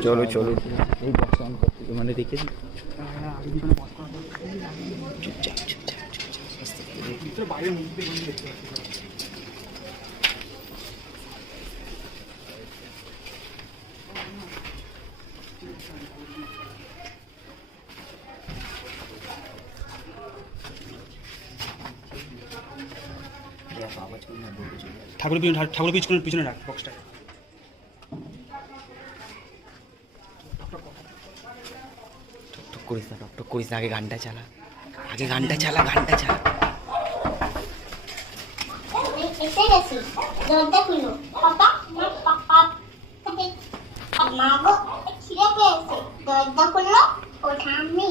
চলো চলো এই বক্স অন করতে মানে দেখেছি চুপচাপ চুপচাপ চুপচাপ বাইরের মধ্যে দেখতে পাচ্ছি ঠাকুর পিছনে রাখ বক্সটা টক করিস না টক করিস না আগে গানটা চালা এসে গেছি দরজা খুলো পাপা পাপা মা গো খিদে পেয়েছে দরজা খুললো ও ঠাম্মি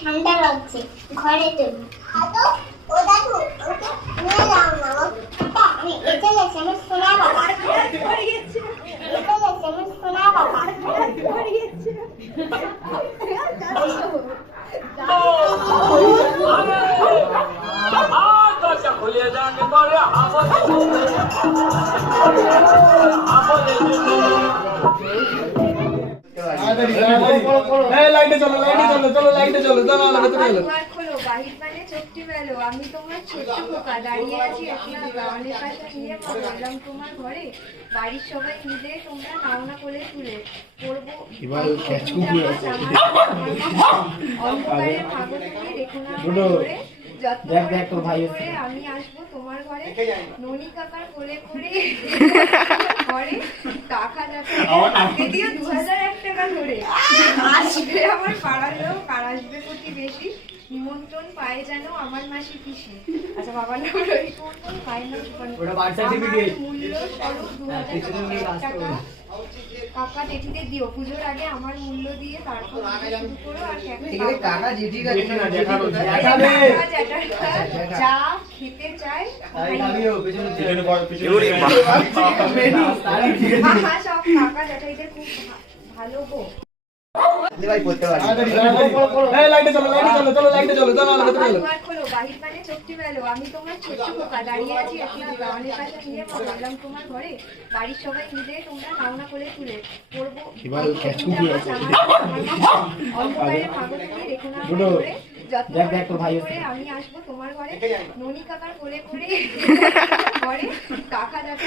ঠান্ডা লাগছে ঘরে চলো আদো ও দাদু ওকে নিয়ে যাও না পাপা আমি এসে গেছি আমি শোনা বাবা আমি তোমার ছোট্ট খোকা দাঁড়িয়ে আছি একটা গানের পাশে নিয়ে বললাম তোমার ঘরে বাড়ির সবাই মিলে তোমরা নাও না করে তুলে পড়বো অন্ধকারের ভাগর তুমি দেখো না যত্ন করে আমি আসবো তোমার ঘরে ননি কাকার কোলে করে ঘরে টাকা যাতে দিয়ে 2001 টাকা ধরে আসবে আমার পাড়ার লোক আর আসবে প্রতিবেশী নিমন্ত্রণ পায় যেন আমার মাসি পিসি আচ্ছা বাবার নাম নিমন্ত্রণ পায় না মূল্য স্বরূপ 2000 টাকা কাকা জেঠিদের দিও পুজোর আগে আমার মূল্য দিয়ে তারপর শুরু করো আর যা খেতে চাই সব কাকা জ্যাঠাইদের খুব ভালো গো আমি তোমার ছোট্ট খোকা দাঁড়িয়ে আছি একটা গানের পাশে নিয়ে বললাম তোমার ঘরে বাড়ির সবাই মিলে তোমরা নাও না করে তুলে পড়বো অন্ধকারের ভাগর তুমি দেখো না করে যত্ন করে আমি আসবো তোমার ঘরে ননি কাকার কোলে করে ঘরে টাকা যাতে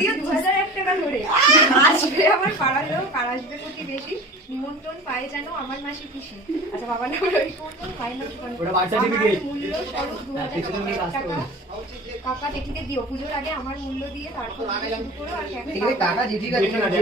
দিয়ে 2001 টাকা ধরে আসবে আমার পাড়ার লোক আর আসবে প্রতিবেশী নিমন্ত্রণ পায় যেন আমার মাসি পিসি আচ্ছা বাবার নাম নিমন্ত্রণ পায় না মূল্য স্বরূপ 2000 টাকা কাকা জেঠিদের দিও পুজোর আগে আমার মূল্য দিয়ে তারপর শুরু করো আর